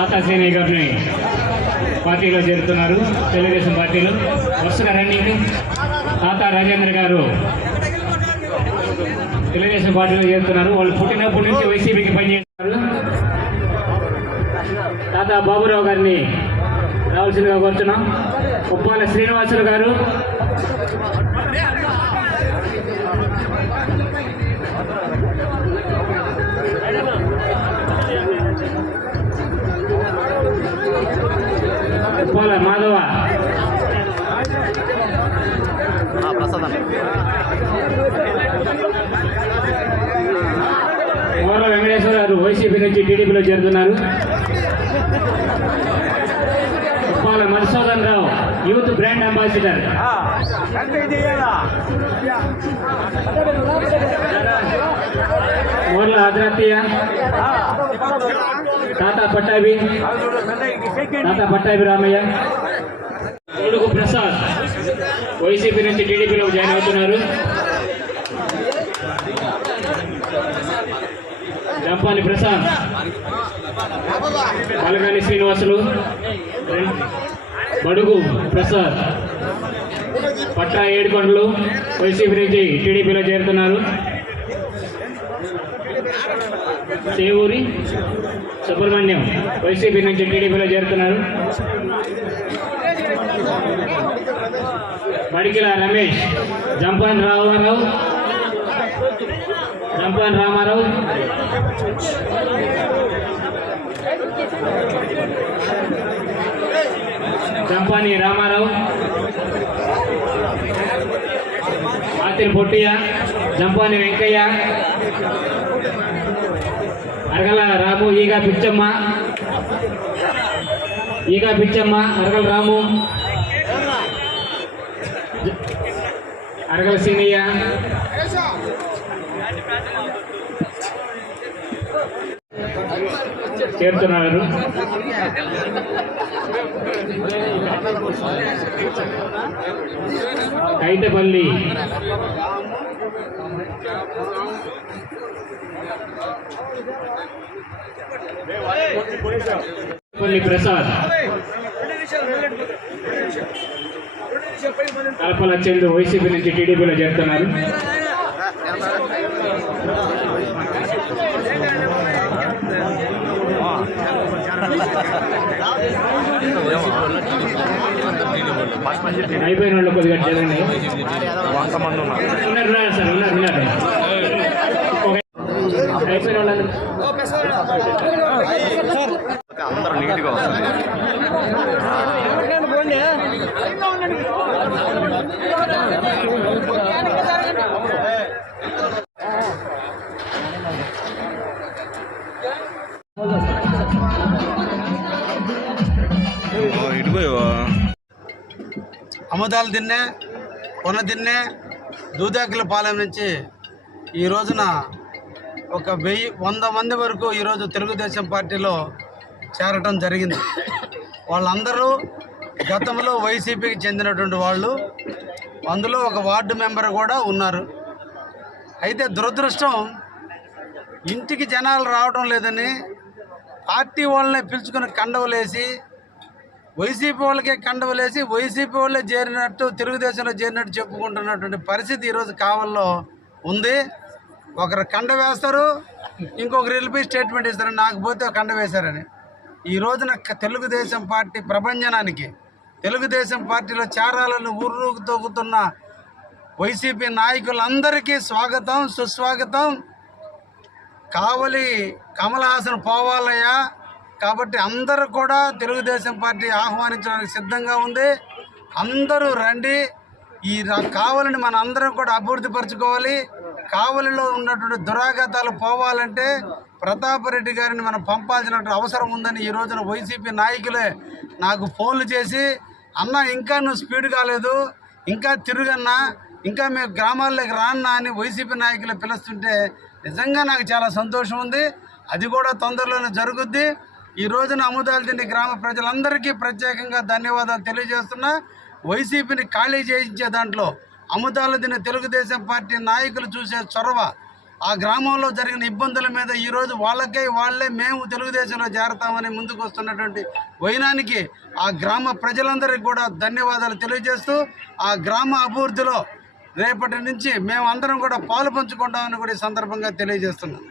తాతా గారిని పార్టీలో చేరుతున్నారు. తెలుగుదేశం పార్టీలో. వరుసగా రన్నింగ్ తాతా రాజేంద్ర గారు తెలుగుదేశం పార్టీలో చేరుతున్నారు. వాళ్ళు పుట్టినప్పటి నుంచి వైసీపీకి పనిచేస్తున్నారు. తాత బాబురావు గారిని రావాల్సిందిగా కోరుతున్నాం. ఉప్పాల శ్రీనివాసులు గారు. ప్రసాద్ అన్న మోర్ల వెంకటేశ్వర గారు వైసీపీ నుంచి టీడీపీలో చేరుతున్నారు. Uppala Madhusudan Rao youth brand ambassador. Morla Adrathayya తాతా పట్టాభి తాతా పట్టాభి రామయ్య. కొడుకు ప్రసాద్. వైసీపీ నుంచి టీడీపీలో జాయిన్ అవుతున్నారు. జంపాని ప్రసాద్ బలగాని శ్రీనివాసులు బడుగు ప్రసాద్ పట్టా ఏడుకొండలు వైసీపీ నుంచి టీడీపీలో చేరుతున్నారు. సేవూరి సుబ్రహ్మణ్యం వైసీపీ నుంచి టీడీపీలో చేరుతున్నారు. బడికిల రమేష్ జంపాన్ రామారావు జంపాన్ రామారావు. జంపాని రామారావు. ఆతిరి పొట్టియ జంపాని వెంకయ్య. అరగల రాము ఈగ పిచ్చమ్మ. ఈగ పిచ్చమ్మ అరగల రాము. అరగల సీనయ్య చేరుతున్నారు. కైతపల్లి. పల్లి ప్రసాద్. కల్పన చందు వైసీపీ నుంచి టీడీపీలో చేరుతున్నారు. అయిపోయిన వాళ్ళు కొద్దిగా చేరండి. ఉన్నారు సార్ ఉన్నారు ఉన్నారు. అయిపోయిన వాళ్ళందరూ అమదాల దిన్నె కొన దిన్నె దూదాకుల పాలెం నుంచి ఈ రోజున ఒక వెయ్యి వంద మంది వరకు ఈరోజు తెలుగుదేశం పార్టీలో చేరటం జరిగింది. వాళ్ళందరూ గతంలో వైసీపీకి చెందినటువంటి వాళ్ళు అందులో ఒక వార్డు మెంబర్ కూడా ఉన్నారు. అయితే దురదృష్టం ఇంటికి జనాలు రావడం లేదని పార్టీ వాళ్ళనే పిలుచుకుని కండవలేసి వైసీపీ వాళ్ళకే కండవలేసి వైసీపీ వాళ్ళే చేరినట్టు తెలుగుదేశంలో చేరినట్టు చెప్పుకుంటున్నటువంటి పరిస్థితి ఈరోజు కావల్లో ఉంది. ఒకరు కండ వేస్తారు ఇంకొకరు వెళ్ళిపోయి స్టేట్మెంట్ ఇస్తారు నాకు పోతే కండ వేశారని. ఈ రోజున తెలుగుదేశం పార్టీ ప్రభంజనానికి తెలుగుదేశం పార్టీలో చేరాలని ఊర్రూకు తోగుతున్న వైసీపీ నాయకులందరికీ స్వాగతం సుస్వాగతం. కావలి కమలహాసన్ పోవాలయ్యా. కాబట్టి అందరూ కూడా తెలుగుదేశం పార్టీ ఆహ్వానించడానికి సిద్ధంగా ఉంది. అందరూ రండి. ఈ రా- కావలిని మన అందరం కూడా అభివృద్ధి పరచుకోవాలి. కావలిలో ఉన్నటువంటి దురాఘాతాలు పోవాలంటే ప్రతాపరెడ్డి గారిని మనం పంపాల్సినటువంటి అవసరం ఉందని ఈ రోజున వైసీపీ నాయకులే నాకు ఫోన్లు చేసి అన్న ఇంకా నువ్వు స్పీడ్ కాలేదు ఇంకా తిరుగన్నా ఇంకా మేము గ్రామాల్లోకి రాన్నా అని వైసీపీ నాయకులు పిలుస్తుంటే నిజంగా నాకు చాలా సంతోషం ఉంది. అది కూడా తొందరలోనే జరుగుద్ది. ఈ రోజున అమృతాలు తిండి గ్రామ ప్రజలందరికీ ప్రత్యేకంగా ధన్యవాదాలు తెలియజేస్తున్నా. వైసీపీని ఖాళీ చేయించే దాంట్లో అమృతాలు తిన్న తెలుగుదేశం పార్టీ నాయకులు చూసే చొరవ ఆ గ్రామంలో జరిగిన ఇబ్బందుల మీద ఈరోజు వాళ్ళకే వాళ్ళే మేము తెలుగుదేశంలో చేరతామని ముందుకు వస్తున్నటువంటి వైనానికి ఆ గ్రామ ప్రజలందరికీ కూడా ధన్యవాదాలు తెలియజేస్తూ ఆ గ్రామ అభివృద్ధిలో రేపటి నుంచి మేము అందరం కూడా పాలు పంచుకుంటామని కూడా ఈ సందర్భంగా తెలియజేస్తున్నాం.